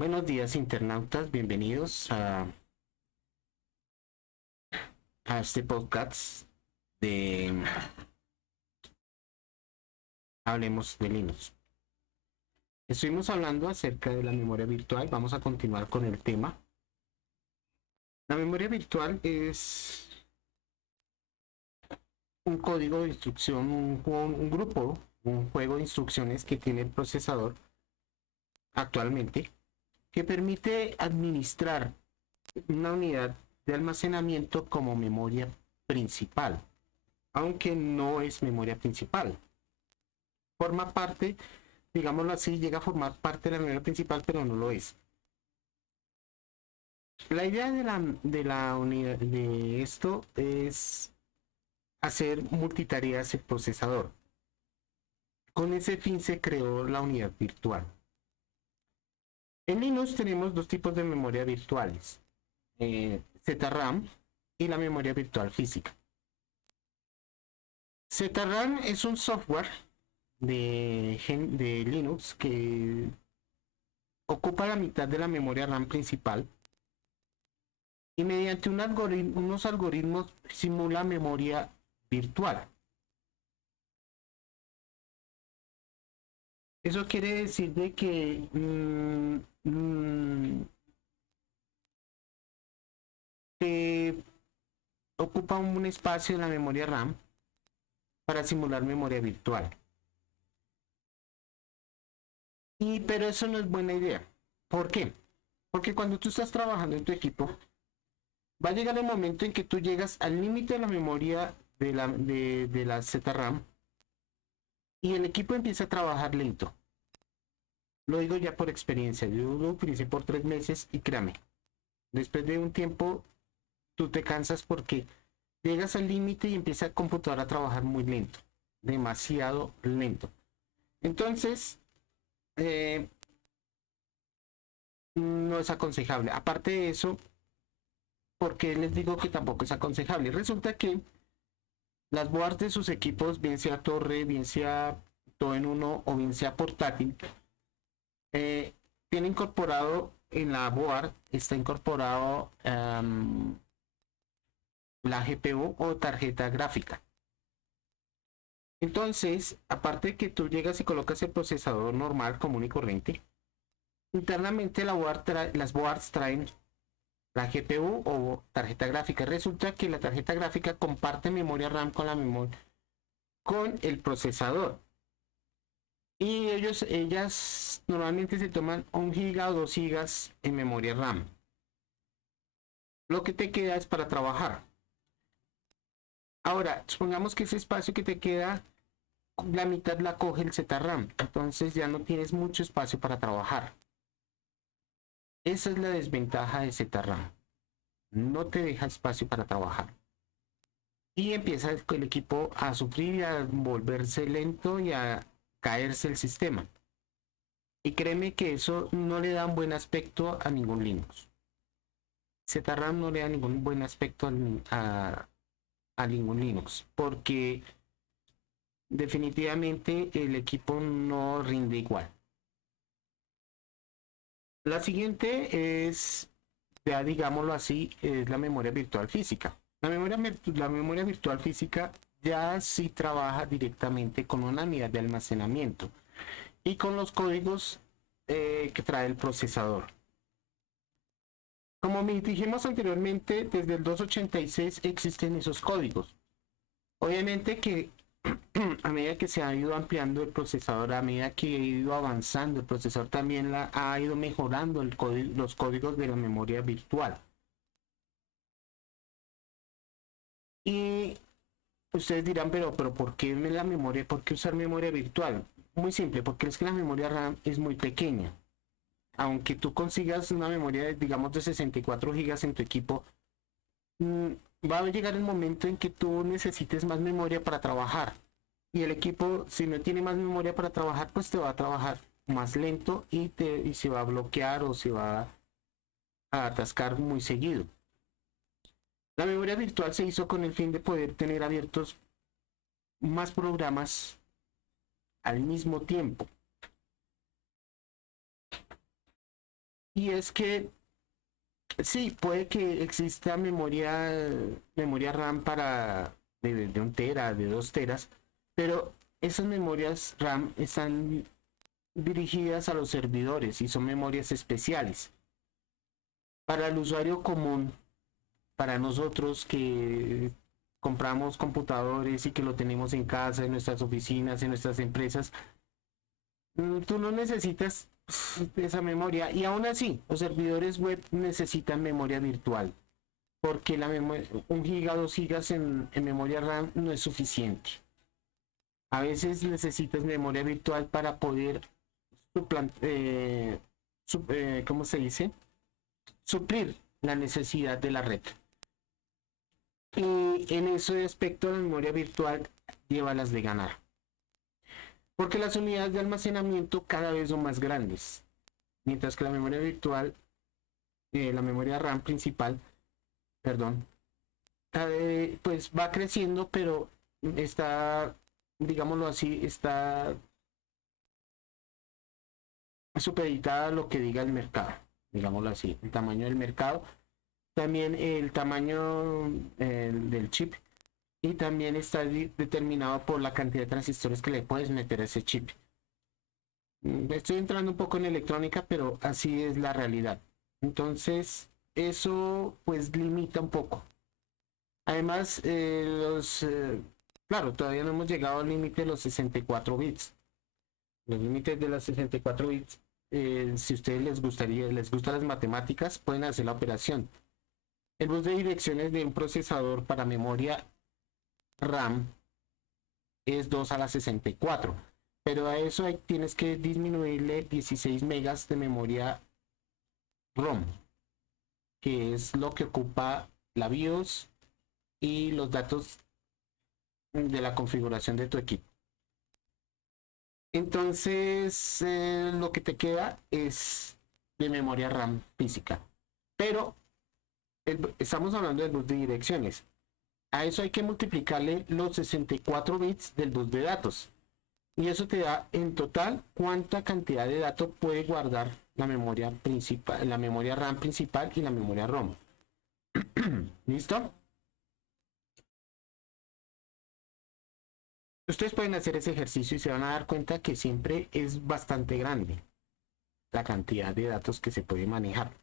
Buenos días, internautas. Bienvenidos a este podcast de Hablemos de Linux. Estuvimos hablando acerca de la memoria virtual. Vamos a continuar con el tema. La memoria virtual es un código de instrucción, un grupo, un juego de instrucciones que tiene el procesador actualmente que permite administrar una unidad de almacenamiento como memoria principal, aunque no es memoria principal. Forma parte, digámoslo así, llega a formar parte de la memoria principal, pero no lo es. La idea de la unidad de esto es hacer multitareas el procesador. Con ese fin se creó la unidad virtual. En Linux tenemos dos tipos de memoria virtuales, ZRAM y la memoria virtual física. ZRAM es un software de Linux que ocupa la mitad de la memoria RAM principal y mediante unos algoritmos simula memoria virtual. Eso quiere decir de que se ocupa un espacio en la memoria RAM para simular memoria virtual. Pero eso no es buena idea. ¿Por qué? Porque cuando tú estás trabajando en tu equipo, va a llegar el momento en que tú llegas al límite de la memoria de la ZRAM y el equipo empieza a trabajar lento. Lo digo ya por experiencia. Yo lo utilicé por 3 meses y créame, después de un tiempo tú te cansas porque llegas al límite y empieza el computador a trabajar muy lento, demasiado lento. Entonces, eh, no es aconsejable. Aparte de eso, porque les digo que tampoco es aconsejable. Resulta que las boards de sus equipos, bien sea torre, bien sea todo en uno o bien sea portátil, eh, tiene incorporado en la board, está incorporado la GPU o tarjeta gráfica. Entonces, aparte de que tú llegas y colocas el procesador normal, común y corriente, internamente las boards traen la GPU o tarjeta gráfica. Resulta que la tarjeta gráfica comparte memoria RAM con el procesador. Y ellas normalmente se toman 1 GB o 2 GB en memoria RAM. Lo que te queda es para trabajar. Ahora, supongamos que ese espacio que te queda, la mitad la coge el ZRAM. Entonces ya no tienes mucho espacio para trabajar. Esa es la desventaja de ZRAM. No te deja espacio para trabajar. Y empieza el equipo a sufrir y a volverse lento y a caerse el sistema. Y créeme que eso no le da un buen aspecto a ningún Linux. ZRAM no le da ningún buen aspecto a ningún Linux, porque definitivamente el equipo no rinde igual. La siguiente es, ya digámoslo así, es la memoria virtual física. La memoria virtual física ya sí trabaja directamente con una unidad de almacenamiento y con los códigos que trae el procesador. Como me dijimos anteriormente, desde el 286 existen esos códigos. Obviamente que a medida que se ha ido ampliando el procesador, a medida que ha ido avanzando, el procesador también ha ido mejorando los códigos de la memoria virtual. Y ustedes dirán, pero ¿por qué la memoria? ¿Por qué usar memoria virtual? Muy simple, porque es que la memoria RAM es muy pequeña. Aunque tú consigas una memoria, digamos, de 64 gigas en tu equipo, mm, va a llegar el momento en que tú necesites más memoria para trabajar. Y el equipo, si no tiene más memoria para trabajar, pues te va a trabajar más lento y se va a bloquear o se va a atascar muy seguido. La memoria virtual se hizo con el fin de poder tener abiertos más programas al mismo tiempo. Y es que sí, puede que exista memoria RAM para de 1 tera, de 2 teras, pero esas memorias RAM están dirigidas a los servidores y son memorias especiales. Para el usuario común, para nosotros que compramos computadores y que lo tenemos en casa, en nuestras oficinas, en nuestras empresas, tú no necesitas esa memoria. Y aún así, los servidores web necesitan memoria virtual, porque 1 giga, 2 gigas en memoria RAM no es suficiente. A veces necesitas memoria virtual para poder ¿cómo se dice? Suplir la necesidad de la red. Y en ese aspecto la memoria virtual lleva las de ganar. Porque las unidades de almacenamiento cada vez son más grandes. Mientras que la memoria virtual, la memoria RAM principal, perdón, pues va creciendo, pero está, digámoslo así, está supeditada a lo que diga el mercado, digámoslo así, el tamaño del mercado, también el tamaño del chip, y también está determinado por la cantidad de transistores que le puedes meter a ese chip. Estoy entrando un poco en electrónica, pero así es la realidad. Entonces, eso pues limita un poco. Además, claro, todavía no hemos llegado al límite de los 64 bits. Los límites de los 64 bits, si a ustedes les gustan las matemáticas, pueden hacer la operación. El bus de direcciones de un procesador para memoria RAM es 2 a la 64, pero a eso tienes que disminuirle 16 megas de memoria ROM, que es lo que ocupa la BIOS y los datos de la configuración de tu equipo. Entonces, lo que te queda es de memoria RAM física. Pero estamos hablando del bus de direcciones. A eso hay que multiplicarle los 64 bits del bus de datos. Y eso te da en total cuánta cantidad de datos puede guardar la memoria principal, la memoria RAM principal y la memoria ROM. ¿Listo? Ustedes pueden hacer ese ejercicio y se van a dar cuenta que siempre es bastante grande la cantidad de datos que se puede manejar.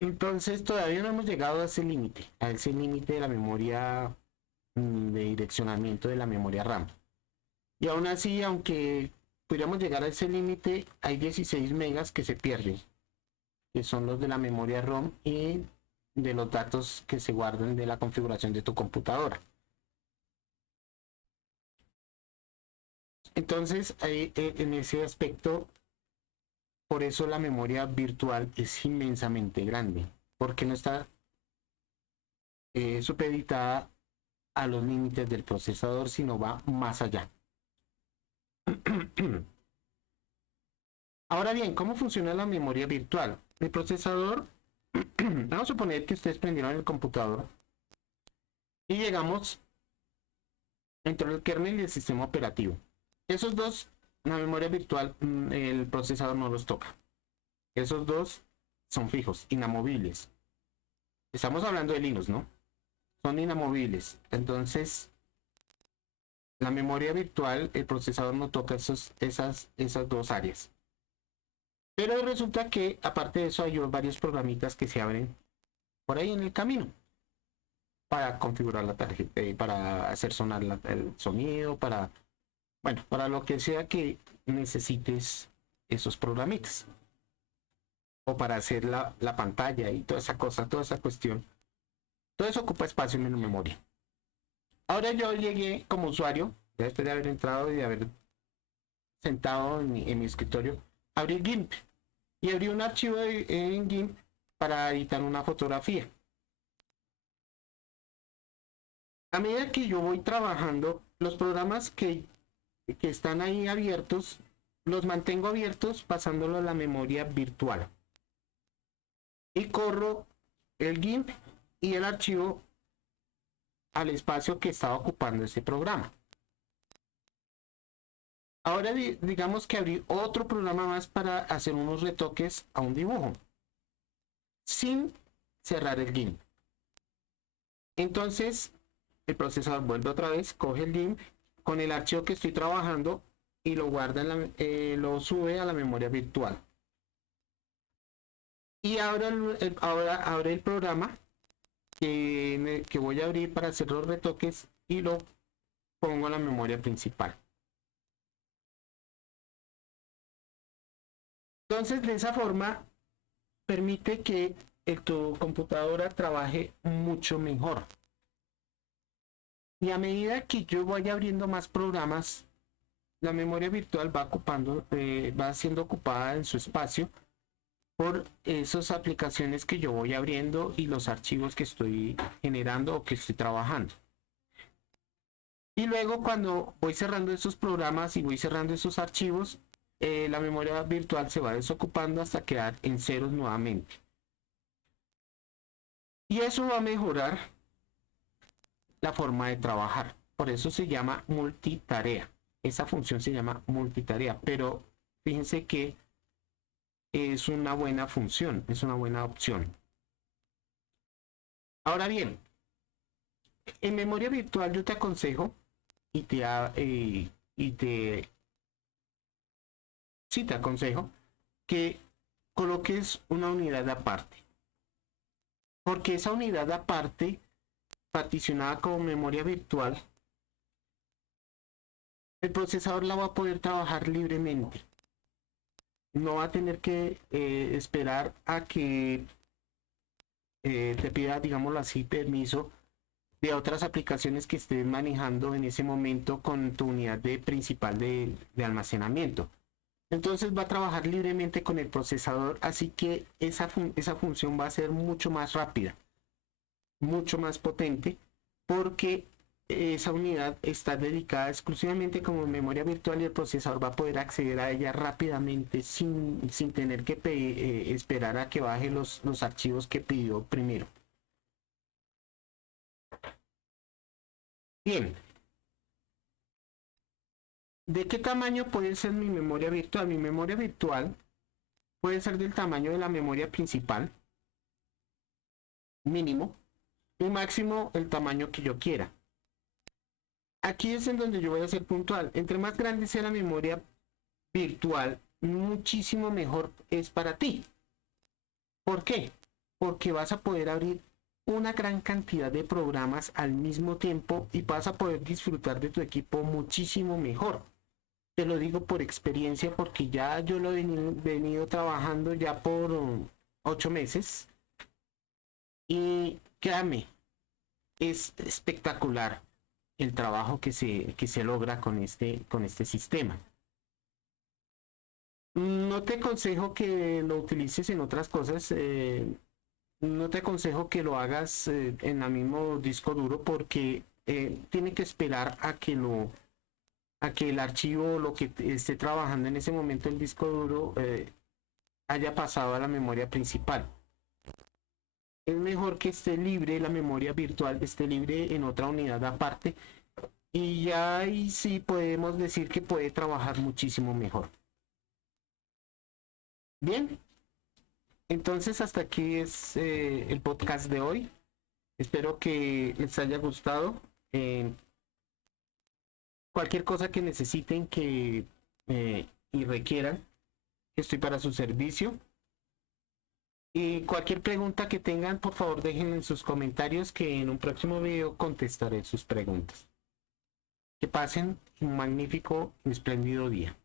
Entonces todavía no hemos llegado a ese límite de la memoria de direccionamiento de la memoria RAM. Y aún así, aunque pudiéramos llegar a ese límite, hay 16 megas que se pierden, que son los de la memoria ROM y de los datos que se guardan de la configuración de tu computadora. Entonces, en ese aspecto, por eso la memoria virtual es inmensamente grande, porque no está supeditada a los límites del procesador, sino va más allá. Ahora bien, ¿cómo funciona la memoria virtual? El procesador, vamos a suponer que ustedes prendieron el computador y llegamos entre el kernel y el sistema operativo. Esos dos, la memoria virtual, el procesador no los toca. Esos dos son fijos, inamovibles. Estamos hablando de Linux, ¿no? Son inamovibles. Entonces, la memoria virtual, el procesador no toca esas dos áreas. Pero resulta que, aparte de eso, hay varios programitas que se abren por ahí en el camino para configurar la tarjeta, para hacer sonar el sonido, bueno, para lo que sea que necesites esos programitas. O para hacer la pantalla y toda esa cosa, toda esa cuestión. Todo eso ocupa espacio en la memoria. Ahora yo llegué como usuario, después de haber entrado y de haber sentado en mi escritorio, abrí GIMP y abrí un archivo en GIMP para editar una fotografía. A medida que yo voy trabajando, los programas que están ahí abiertos, los mantengo abiertos pasándolo a la memoria virtual. Y corro el GIMP y el archivo al espacio que estaba ocupando ese programa. Ahora digamos que abrí otro programa más para hacer unos retoques a un dibujo sin cerrar el GIMP. Entonces el procesador vuelve otra vez, coge el GIMP con el archivo que estoy trabajando y lo guarda lo sube a la memoria virtual. Y ahora abre el programa que voy a abrir para hacer los retoques y lo pongo en la memoria principal. Entonces, de esa forma, permite que tu computadora trabaje mucho mejor. Y a medida que yo vaya abriendo más programas, la memoria virtual va siendo ocupada en su espacio por esas aplicaciones que yo voy abriendo y los archivos que estoy generando o que estoy trabajando. Y luego cuando voy cerrando esos programas y voy cerrando esos archivos, la memoria virtual se va desocupando hasta quedar en ceros nuevamente. Y eso va a mejorar la forma de trabajar. Por eso se llama multitarea. Esa función se llama multitarea, pero fíjense que es una buena función, es una buena opción. Ahora bien, en memoria virtual yo te aconsejo sí te aconsejo que coloques una unidad aparte, porque esa unidad aparte, particionada como memoria virtual, el procesador la va a poder trabajar libremente. No va a tener que esperar a que te pida, digámoslo así, permiso de otras aplicaciones que estés manejando en ese momento con tu unidad principal de almacenamiento. Entonces va a trabajar libremente con el procesador, así que esa función va a ser mucho más rápida, mucho más potente, porque esa unidad está dedicada exclusivamente como memoria virtual y el procesador va a poder acceder a ella rápidamente sin tener que esperar a que baje los archivos que pidió primero. Bien, ¿de qué tamaño puede ser mi memoria virtual? Mi memoria virtual puede ser del tamaño de la memoria principal, mínimo, y máximo el tamaño que yo quiera. Aquí es en donde yo voy a ser puntual. Entre más grande sea la memoria virtual, muchísimo mejor es para ti. ¿Por qué? Porque vas a poder abrir una gran cantidad de programas al mismo tiempo y vas a poder disfrutar de tu equipo muchísimo mejor. Te lo digo por experiencia porque ya yo lo he venido trabajando ya por 8 meses y créame, es espectacular el trabajo que se logra con este sistema. No te aconsejo que lo utilices en otras cosas, no te aconsejo que lo hagas en el mismo disco duro porque tiene que esperar a que el archivo, lo que esté trabajando en ese momento el disco duro, haya pasado a la memoria principal. Es mejor que esté libre, la memoria virtual esté libre en otra unidad aparte y ya ahí sí podemos decir que puede trabajar muchísimo mejor. Bien, entonces hasta aquí es el podcast de hoy. Espero que les haya gustado. Cualquier cosa que necesiten y requieran, estoy para su servicio. Y cualquier pregunta que tengan, por favor, déjenla en sus comentarios que en un próximo video contestaré sus preguntas. Que pasen un magnífico y espléndido día.